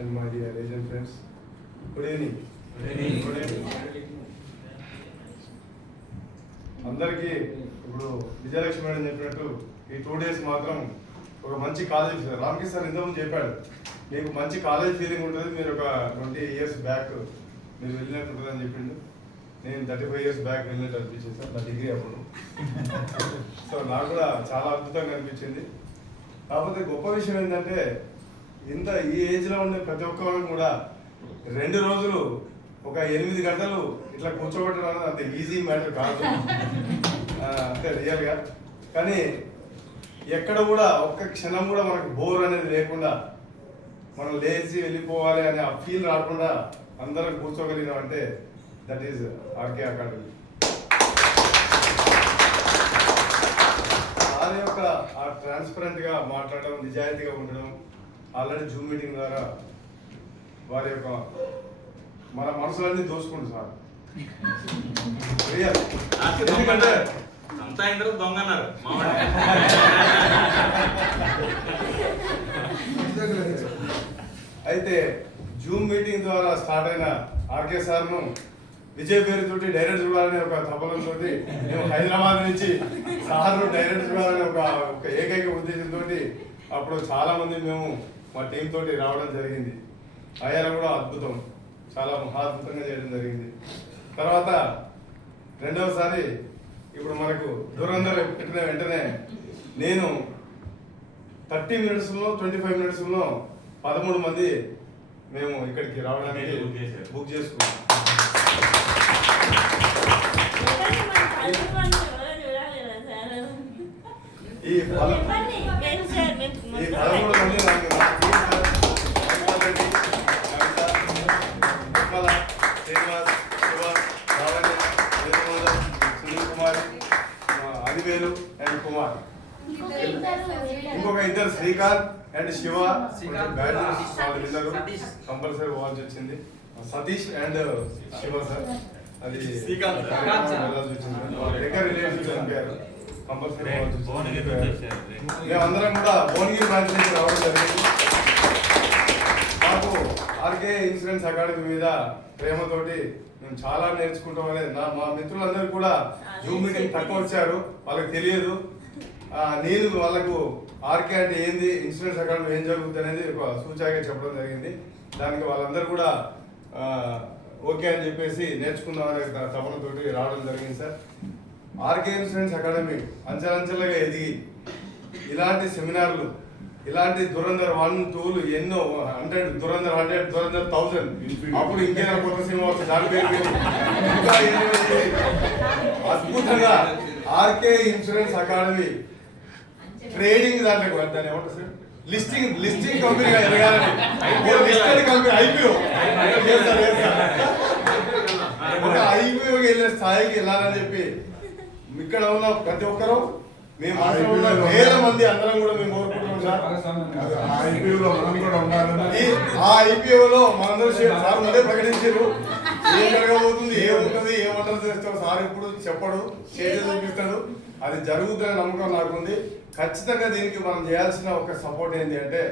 and my dear Asian friends. Good evening. Good evening. అందరికీ ఇప్పుడు Vijayalakshmi madam చెప్పినట్టు ఈ 2 days మాత్రం ఒక మంచి కాలేజ్ రామకృష్ణ సార్ ఇంతకుముందు చెప్పాడు, మీకు మంచి కాలేజ్ ఫీలింగ్ ఉంటుంది, మీరు ఒక 20 years బ్యాక్ మీరు వెళ్ళినట్టు ఉంటుందని చెప్పిండు. నేను 35 years బ్యాక్ వెళ్ళినట్టు అనిపించింది సార్, నా డిగ్రీ అప్పుడు. సో నాకు కూడా చాలా అద్భుతంగా అనిపించింది. కాకపోతే గొప్ప విషయం ఏంటంటే ఇంత ఈ ఏజ్లో ఉండే ప్రతి ఒక్కరు కూడా 2 రోజులు ఒక 8 గంటలు ఇట్లా కూర్చోబెట్టడం అనేది అంత ఈజీ మ్యాటర్ కాదు, అంటే రియల్గా. కానీ ఎక్కడ కూడా ఒక్క క్షణం కూడా మనకు బోర్ అనేది లేకుండా మనం లేచి వెళ్ళిపోవాలి అనే ఆ ఫీల్ రాకుండా అందరం కూర్చోగలిగినాం అంటే దట్ ఈజ్ ఆర్కే అకాడమీ. వారి యొక్క ఆ ట్రాన్స్పరెంట్గా మాట్లాడడం, నిజాయితీగా ఉండడం, ఆల్రెడీ జూమ్ మీటింగ్ ద్వారా వారి యొక్క మన మనసులన్నీ దోసుకుంటు సార్. ఎందుకంటే అంతా ఇందరూ దొంగ అన్నారు. అయితే జూమ్ మీటింగ్ ద్వారా స్టార్ట్ అయిన ఆర్కే సార్ను విజయ్ పేరుతోటి డైరెక్ట్ చూడాలనే ఒక తపనంతో మేము హైదరాబాద్ నుంచి సార్ను డైరెక్ట్ చూడాలనే ఒక ఏకైక ఉద్దేశంతో అప్పుడు చాలా మంది మేము మా టీం తోటి రావడం జరిగింది. అయ్యారు కూడా అద్భుతం, చాలా మహాద్భుతంగా చేయడం జరిగింది. తర్వాత రెండవసారి ఇప్పుడు మనకు దురందర్ పెట్టిన వెంటనే నేను 30 minutesలో 25 minutesలో 13 మంది మేము ఇక్కడికి రావడానికి బుక్ చేసుకున్నాం. ఈ 13 మంది అదివేలు అండ్ కుమార్, ఇంకొక ఇద్దరు Srikanth and Shiva compulsory watch వచ్చింది. సతీష్ అండ్ శివ సార్, అది దగ్గర రిలేటివ్స్ చనిపోయారు, కంపల్సరీ వాచ్ వచ్చింది. మేమందరం కూడా భువనగిరి బ్రాంచ్ నుంచి రావడం జరిగింది. మాకు ఆర్కే ఇన్సూరెన్స్ అకాడమీ మీద ప్రేమతోటి మేము చాలా నేర్చుకుంటామని మా మిత్రులందరూ కూడా జూమ్ మీటింగ్ తక్కువ వచ్చారు, వాళ్ళకి తెలియదు. నేను వాళ్ళకు ఆర్కే అంటే ఏంది, ఇన్సూరెన్స్ అకాడమీ ఏం జరుగుతుంది అనేది ఒక సూచనగా చెప్పడం జరిగింది. దానికి వాళ్ళందరూ కూడా ఓకే అని చెప్పేసి నేర్చుకుందామనే తపనతోటి రావడం జరిగింది సార్. ఆర్కే ఇన్సూరెన్స్ అకాడమీ అంచెలంచెలుగా ఎదిగి ఇలాంటి సెమినార్లు, ఇలాంటి దురందర్ 1, 2 ఎన్నో 100 దురందర్ 1000 అప్పుడు ఇంకేనా కొత్త సినిమా వస్తుంది దాని పేరు ఇంకా అద్భుతంగా ఆర్కే ఇన్సూరెన్స్ అకాడమీ ట్రేడింగ్ దాంట్లో దాన్ని ఏమంటారు సార్, లిస్టింగ్ కంపెనీగా ఎదగాలని, లిస్టెడ్ కంపెనీ ఐపీఓ ఒక ఐపీఓకి వెళ్ళే స్థాయికి వెళ్ళాలని చెప్పి ఇక్కడ ఉన్న ప్రతి ఒక్కరూ మేము వేల మంది అందరం కూడా మేము కోరుకుంటున్నాం సార్. ఆ ఐపీఓలో మనందరూ సార్ ముందే ప్రకటించారు ఏం జరగబోతుంది, ఏముంటుంది, ఏమంటారు చేస్తాడు సార్, ఇప్పుడు చెప్పడు, చేసి చూపిస్తాడు. అది జరుగుతుందనే నమ్మకం నాకుంది. ఖచ్చితంగా దీనికి మనం చేయాల్సిన ఒక సపోర్ట్ ఏంటి అంటే,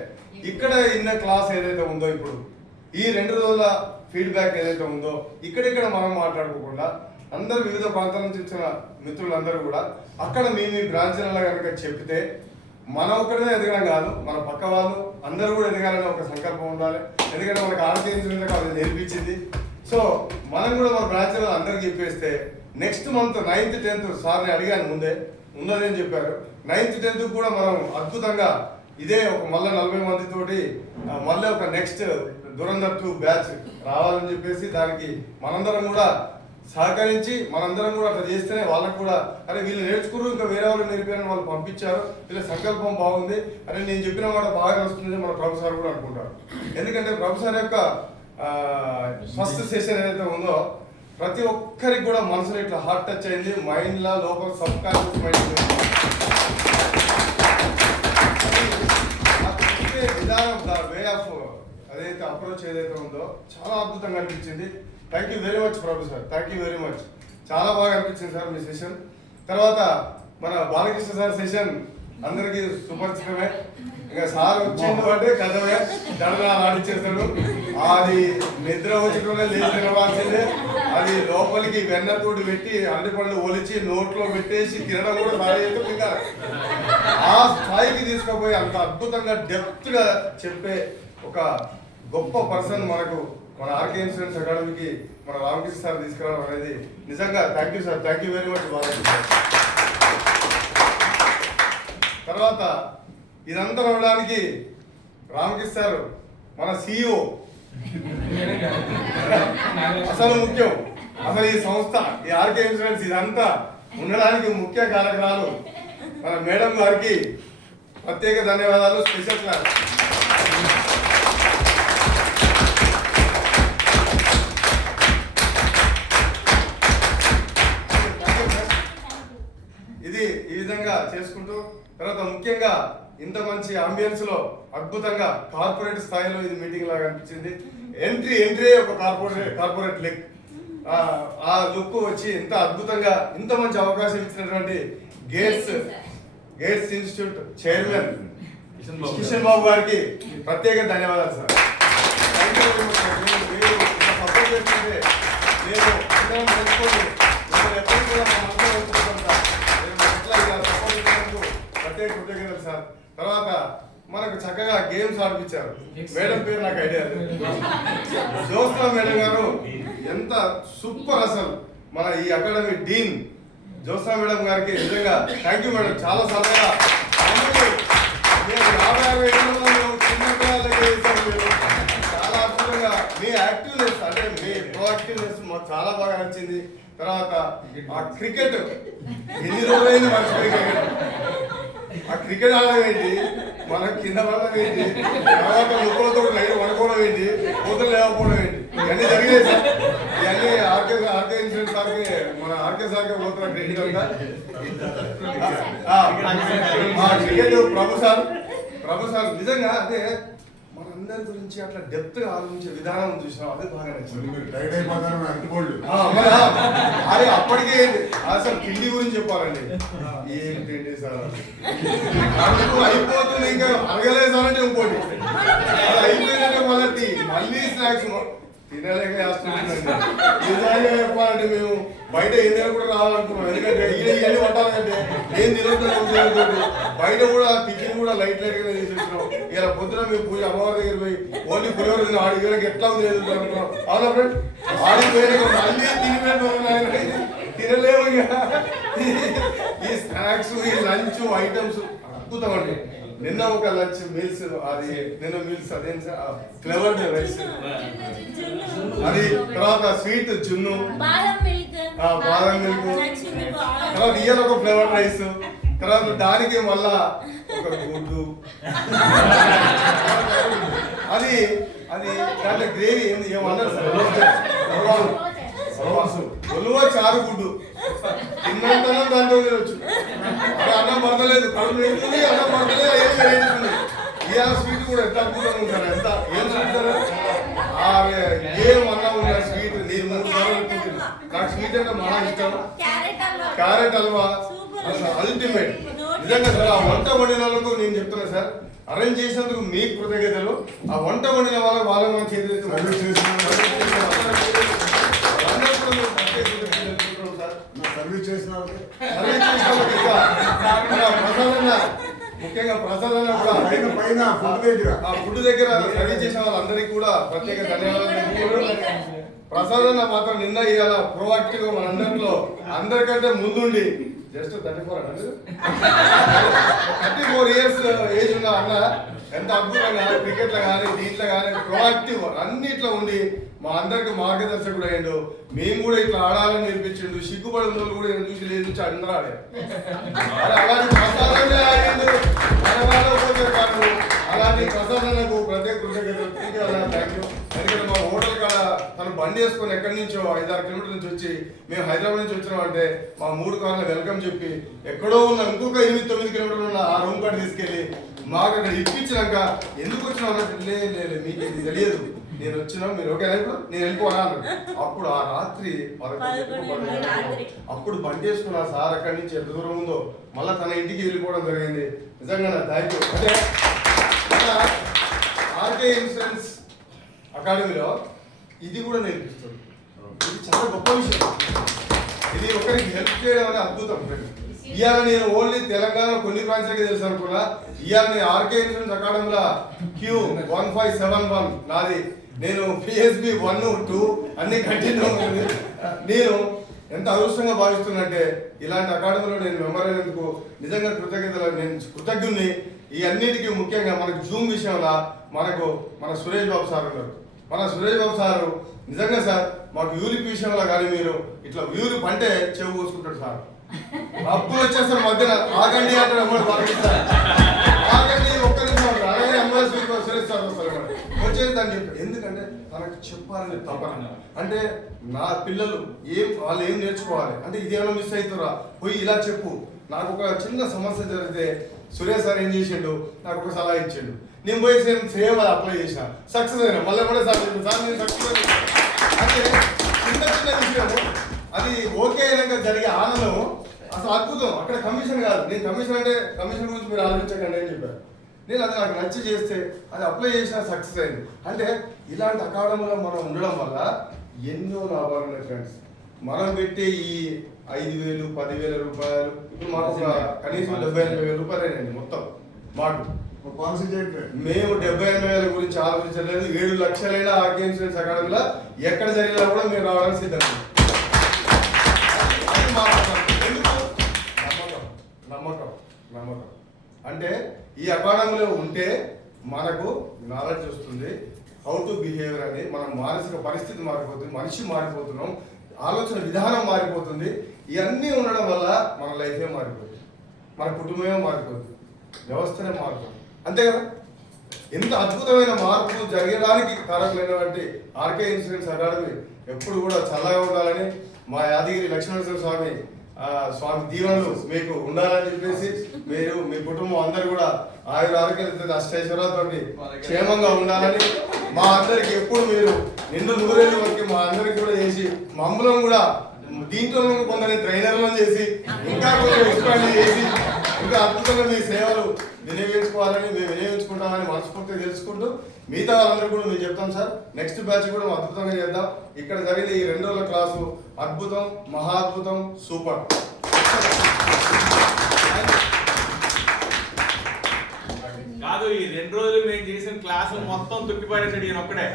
ఇక్కడ ఇన్న క్లాస్ ఏదైతే ఉందో, ఇప్పుడు ఈ 2 రోజుల ఫీడ్బ్యాక్ ఏదైతే ఉందో ఇక్కడిక్కడ మనం మాట్లాడుకోకుండా అందరూ వివిధ ప్రాంతాల నుంచి వచ్చిన మిత్రులందరూ కూడా అక్కడ మీ బ్రాంచ్లలో కనుక చెప్తే మనం ఒక్కడే ఎదగడం కాదు, మన పక్క వాళ్ళు అందరూ కూడా ఎదగాలని ఒక సంకల్పం ఉండాలి. ఎందుకంటే మనకు ఆర్కే అది నేర్పించింది. సో మనం కూడా మన బ్రాంచ్లలో అందరికి చెప్పేస్తే నెక్స్ట్ మంత్ 9th 10th సార్ని అడిగాను, ముందే ఉన్నదని చెప్పారు. 9th 10th కూడా మనం అద్భుతంగా ఇదే ఒక మళ్ళీ 40 మందితోటి మళ్ళీ ఒక నెక్స్ట్ దురందర్ 2 బ్యాచ్ రావాలని చెప్పేసి దానికి మనందరం కూడా సహకరించి మనందరం కూడా అట్లా చేస్తేనే వాళ్ళకు కూడా అరే వీళ్ళు నేర్చుకున్నారు, ఇంకా వేరే వాళ్ళు నేర్పారని వాళ్ళు పంపించారు, వీళ్ళ సంకల్పం బాగుంది, అరే నేను చెప్పిన మాట బాగా వస్తుంది మన ప్రభు సార్ కూడా అనుకుంటారు. ఎందుకంటే ప్రభు సార్ యొక్క ఫస్ట్ సెషన్ ఏదైతే ఉందో ప్రతి ఒక్కరికి కూడా మనసులో ఇట్లా హార్ట్ టచ్ అయింది, మైండ్లో లోపల సబ్ కాన్షియస్ మైండ్ విధానం, వే ఆఫ్ అదైతే అప్రోచ్ ఏదైతే ఉందో చాలా అద్భుతంగా అనిపించింది. Thank you very much Prabhu sir, thank you very much. చాలా బాగా అనిపించింది సార్ మీ సెషన్. తర్వాత మన బాలకృష్ణ సార్ సెషన్ అందరికీ సుపరిచితమే. ఇంకా సార్ వచ్చిండు అంటే కథమే దడగా ఆడిచ్చేస్తాడు. అది నిద్ర వచ్చేటోనే లేచి నిలవాల్సిందే. అది లోపలికి వెన్నతోటి పెట్టి అన్ని పళ్ళు ఒలిచి నోట్లో పెట్టేసి తినడం కూడా బాగా చేస్తాం. ఇంకా ఆ స్థాయికి తీసుకుపోయి అంత అద్భుతంగా డెప్త్ గా చెప్పే ఒక గొప్ప పర్సన్ మనకు మన ఆర్కే ఇన్సూరెన్స్ అకాడమీకి మన రామకృష్ణ సార్ తీసుకురావడం అనేది నిజంగా thank you sir, thank you very much బాగా. తర్వాత ఇదంతా రావడానికి రామకృష్ణ సార్ మన CEO అసలు ముఖ్యం. అసలు ఈ సంస్థ ఈ ఆర్కే ఇన్సూరెన్స్ ఇదంతా ఉండడానికి ముఖ్య కారకురాలు మన మేడం గారికి ప్రత్యేక ధన్యవాదాలు. Special class. ఇది ఈ విధంగా చేసుకుంటూ తర్వాత ముఖ్యంగా ఇంత మంచి అంబియన్స్ లో అద్భుతంగా కార్పొరేట్ స్థాయిలో ఇది మీటింగ్ లాగా అనిపించింది. ఎంట్రీ ఒక కార్పొరేట్ లుక్. ఆ లుక్ వచ్చి ఇంత అద్భుతంగా ఇంత మంచి అవకాశం ఇచ్చినటువంటి గేట్స్ ఇన్స్టిట్యూట్ చైర్మన్ కిషన్ బాబు గారికి ప్రత్యేక ధన్యవాదాలు sir. Thank you very much. మీరు సపోర్ట్ చేస్తుంటే నేను అందరం తెలుసుకోండి. ఎప్పటికీ కూడా మా మనసులో ఉంచుకుంటాం సార్. ఎట్లా ఇలా సపోర్ట్ చేసినందుకు ప్రత్యేక కృతజ్ఞతలు సార్. తర్వాత మనకు చక్కగా గేమ్స్ ఆడిపించారు. మేడం పేరు నాకు ఐడియా లేదు. జ్యోత్స్నా మేడం గారు ఎంత సూపర్. అసలు మన ఈ అకాడమీ డీన్ జ్యోత్స్నా మేడం గారికి నిజంగా థ్యాంక్ యూ మేడం. చాలా సరదాగా చాలా అద్భుతంగా మీ యాక్టివ్నెస్ అంటే మీ ప్రోయాక్టివ్నెస్ మాకు చాలా బాగా నచ్చింది. తర్వాత ఆ క్రికెట్ ఎన్ని రోజులైంది మర్చిపోయి ఆ క్రికెట్ ఆడడం ఏంటి, మనం కింద పడడం ఏంటి, తర్వాత ముక్కలతో లైట్ పడుకోవడం ఏంటి, కూతురు లేకపోవడం ఏంటి, ఇవన్నీ జరిగాయి సార్. ఇవన్నీ ఆర్కే ఇన్సూరెన్స్ సార్కి మన ఆర్కే సార్కి పోతున్న క్రెడిట్ అంతా. క్రికెట్ ప్రభు సార్ నిజంగా అదే మనందరి గురించి అట్లా డెప్త్ గా ఆలోచించే విధానం చూసినాం. అదే బాగా నచ్చింది. అదే అప్పటికే అసలు తిండి గురించి చెప్పాలండి. ఏం తిండి సార్ అయిపోతుంది, ఇంకా అరగలేదు సార్ అంటే ఇంకోటి అది అయిపోయిందంటే మళ్ళీ స్నాక్స్ తినలేక చేస్తుందండి. నిజంగా చెప్పాలంటే మేము బయట ఏం తిన కూడా రావాలనుకున్నాం. ఎందుకంటే ఇవన్నీ పట్టాలంటే ఏం తినొద్దు. బయట కూడా టిఫిన్ కూడా లైట్ గానే చేసేస్తున్నాం. ఇలా పొద్దున మేము పూజ అమ్మవారి దగ్గర పోయి ఓన్లీ పులిహోర తిన్నాం. ఆడి వీళ్ళకి ఎట్లా ఉంది అనుకున్నాం. అవునా ఫ్రెండ్, ఆడిపోయి మళ్ళీ తినలేము. ఈ స్నాక్స్ ఈ లంచ్ ఐటమ్స్ అద్భుతం అండి. నిన్న ఒక లంచ్ మీల్స్ అదేం ఫ్లేవర్డ్ రైస్, అది తర్వాత స్వీట్ జున్ను, బాదం మిల్క్, తర్వాత ఇయ్యాలి ఒక ఫ్లేవర్డ్ రైస్, తర్వాత దానికి మళ్ళా ఒక గుడ్డు, అది దాంట్లో గ్రేవీ ఏమన్నారు సార్, ఒలువ చారు గుడ్డు తిన్నంత దాంట్లో తినొచ్చు. అది అన్నం పడతలేదు, కడుపు నిండుతుంది, అన్నం పడతలేదు, ఏడుతుంది. ఇవాళ స్వీట్ కూడా ఎంత అద్భుతంగా ఉంటారు. ఎంత ఏం స్వీట్ ఏం అన్నం ఉన్న స్వీట్ నేను 3 సార్లు అనుకుంటున్నాను. నాకు స్వీట్ అంటే మహా ఇష్టం. క్యారెట్ హల్వా అసలు అల్టిమేట్. నిజంగా సార్ ఆ వంట వండిన వాళ్ళకు నేను చెప్తున్నా సార్, అరేంజ్ చేసినందుకు మీకు కృతజ్ఞతలు. ఆ వంట వండిన వాళ్ళ మన చేతులు సర్వీస్ చేసిన ముఖ్యంగా ప్రసాదన్న కూడా పైన ఫుడ్ దగ్గర సర్వీస్ చేసిన వాళ్ళందరికీ కూడా ప్రత్యేక ధన్యవాదాలు. ప్రసాదన్న మాత్రం నిన్న ఇవాళ ప్రోయాక్టివ్ గా మనందరిలో అందరికంటే ముందుండి జస్ట్ 34 ఇయర్స్ ఏజ్ ఉన్న అన్న ఎంత అద్భుతంగా క్రికెట్ లో కానీ దీంట్లో కానీ ప్రోయాక్టివ్ అన్నిట్లో ఉండి మా అందరికి మార్గదర్శకుడు అయ్యిండు. మేము కూడా ఇట్లా ఆడాలని నేర్పించిండు. సిగ్గుపడి ఉన్న కూడా చూసి లేదు అందరూ ఆడారు. అలాంటి ప్రసాదంగా ఆడిండు. అలాంటి ప్రసాదాలకు ప్రత్యేక కృతజ్ఞతలు. Thank you. ఎందుకంటే మా హోటల్ కాడ తను బండి వేసుకొని ఎక్కడి నుంచో 5-6 కిలోమీటర్ల నుంచి వచ్చి మేము హైదరాబాద్ నుంచి వచ్చినాం అంటే మా 3 కార్ల వెల్కమ్ చెప్పి ఎక్కడో ఉన్న ఇంకొక 8-9 కిలోమీటర్లు ఉన్న ఆ రూమ్ కార్డు తీసుకెళ్ళి మాకు అక్కడ ఇప్పించినాక ఎందుకు వచ్చినా అన్నట్టు లేదు మీకు ఇది తెలియదు, నేను వచ్చినా మీరు ఓకేనా ఇప్పుడు నేను వెళ్ళిపోనా అన్నాడు. అప్పుడు ఆ రాత్రి 11 అప్పుడు బండి వేసుకున్న సార్ అక్కడి నుంచి ఎంత దూరం ఉందో మళ్ళీ తన ఇంటికి వెళ్ళిపోవడం జరిగింది. నిజంగా థ్యాంక్ యూ. అంటే ఆర్కే ఇన్సూరెన్స్ అకాడమీలో ఇది కూడా నేర్పిస్తుంది. ఇది చాలా గొప్ప విషయం. ఇది ఒకరికి హెల్ప్ చేయడం అనేది అద్భుతం. ఇవాళ నేను ఓన్లీ తెలంగాణ కొన్ని బ్రాంచ్లకి తెలుసు అనుకున్నా. ఇవాళ నేను ఆర్కే ఇన్సూరెన్స్ అకాడమీలో Q1571 నాది. నేను PSB 1, 2 అన్ని కంటిన్యూ ఉంది. నేను ఎంత అదృష్టంగా భావిస్తున్నంటే ఇలాంటి అకాడమీలో నేను మెంబర్ అయినందుకు నిజంగా నేను కృతజ్ఞుని. ఈ అన్నిటికీ ముఖ్యంగా మనకు జూమ్ విషయంలో మన సురేష్ బాబు సార్ ఉన్నారు. మన సురేష్ బాబు సారు నిజంగా సార్ మాకు యూరిప్ విషయంలో కానీ మీరు ఇట్లా యూరిప్ అంటే చెవు పోసుకుంటాడు సార్. అప్పుడు వచ్చేస్తారు మధ్యన ఆగండి అంటే ఆగండి ఒక్క నిమిషం అలాగే సురేష్ సార్ వస్తారు వచ్చేది దాన్ని చెప్పి. ఎందుకంటే తనకు చెప్పాలని తప్పన. అంటే నా పిల్లలు వాళ్ళు ఏం నేర్చుకోవాలి అంటే ఇదేమైనా మిస్ అవుతారా పోయి ఇలా చెప్పు. నాకు ఒక చిన్న సమస్య జరిగితే సురేష్ సార్ ఏం చేసిండు, నాకు ఒక సలహా ఇచ్చిండు. నేను పోయి సేమ్ అది అప్లై చేసిన సక్సెస్ అయినా మళ్ళీ కూడా సార్ నేను సక్సెస్ అయినా. అంటే చిన్న విషయము అది ఓకే అయినాక జరిగే ఆనందం అసలు అద్భుతం. అక్కడ కమిషన్ కాదు. నేను కమిషన్ అంటే కమిషన్ గురించి మీరు ఆలోచించకండి అని చెప్పాను. నేను అది నాకు నచ్చి చేస్తే అది అప్లై చేసిన సక్సెస్ అయింది. అంటే ఇలాంటి అకాడమీలో మనం ఉండడం వల్ల ఎన్నో లాభాలు ఉన్నాయి ఫ్రెండ్స్. మనం పెట్టే ఈ 5,000 10,000 రూపాయలు ఇప్పుడు మాకు ఒక కనీసం 70,000 రూపాయలు అయినాయండి మొత్తం మాకు. మేము 70,000 గురించి ఆలోచించలేదు. 7 లక్షలైన ఆర్కే ఇన్సూరెన్స్ అకాడమీలో ఎక్కడ జరిగినా కూడా మీరు రావడానికి సిద్ధంగా. అది మా ఎందుకు నమ్మకం అంటే ఈ అకాడమీలో ఉంటే మనకు నాలెడ్జ్ వస్తుంది. హౌ టు బిహేవియర్ అని మన మానసిక పరిస్థితి మారిపోతుంది, మనిషి మారిపోతున్నాం, ఆలోచన విధానం మారిపోతుంది. ఇవన్నీ ఉండడం వల్ల మన లైఫే మారిపోతుంది, మన కుటుంబమే మారిపోతుంది, వ్యవస్థనే మారుతుంది. అంతే కదా. ఎంత అద్భుతమైన మార్పు జరగడానికి కారకులైనటువంటి ఆర్కే ఇన్సూరెన్స్ అకాడమీ ఎప్పుడు కూడా చల్లగా ఉండాలని మా యాదగిరి లక్ష్మీనరసింహ స్వామి దీవెనలు మీకు ఉండాలని చెప్పేసి మీరు మీ కుటుంబం అందరు కూడా ఆరోగ్యాలతో అష్టైశ్వర్యాలతో క్షేమంగా ఉండాలని మా అందరికి ఎప్పుడు మీరు నిండు నూరేళ్ళ వరకు మా అందరికి కూడా చేసి మమ్మల్ని కూడా దీంట్లో కొందరిని ట్రైనర్లను చేసి ఇంకా కొంచెం ఎక్స్పాండ్ చేసి ఇంకా అద్భుతంగా మీ సేవలు వినియోగించుకోవాలని మేము వినియోగించుకుంటామని మనస్ఫూర్తిగా తెలుసుకుంటూ మిగతా వాళ్ళందరూ కూడా మేము చెప్తాం సార్. నెక్స్ట్ బ్యాచ్ కూడా అద్భుతంగా చేద్దాం. ఇక్కడ జరిగిన ఈ 2 రోజుల క్లాసు అద్భుతం, మహాద్భుతం, సూపర్. కాదు ఈ 2 రోజులు మేము చేసిన క్లాసు మొత్తం తుట్టిపడేసాడు ఈయన ఒక్కడే.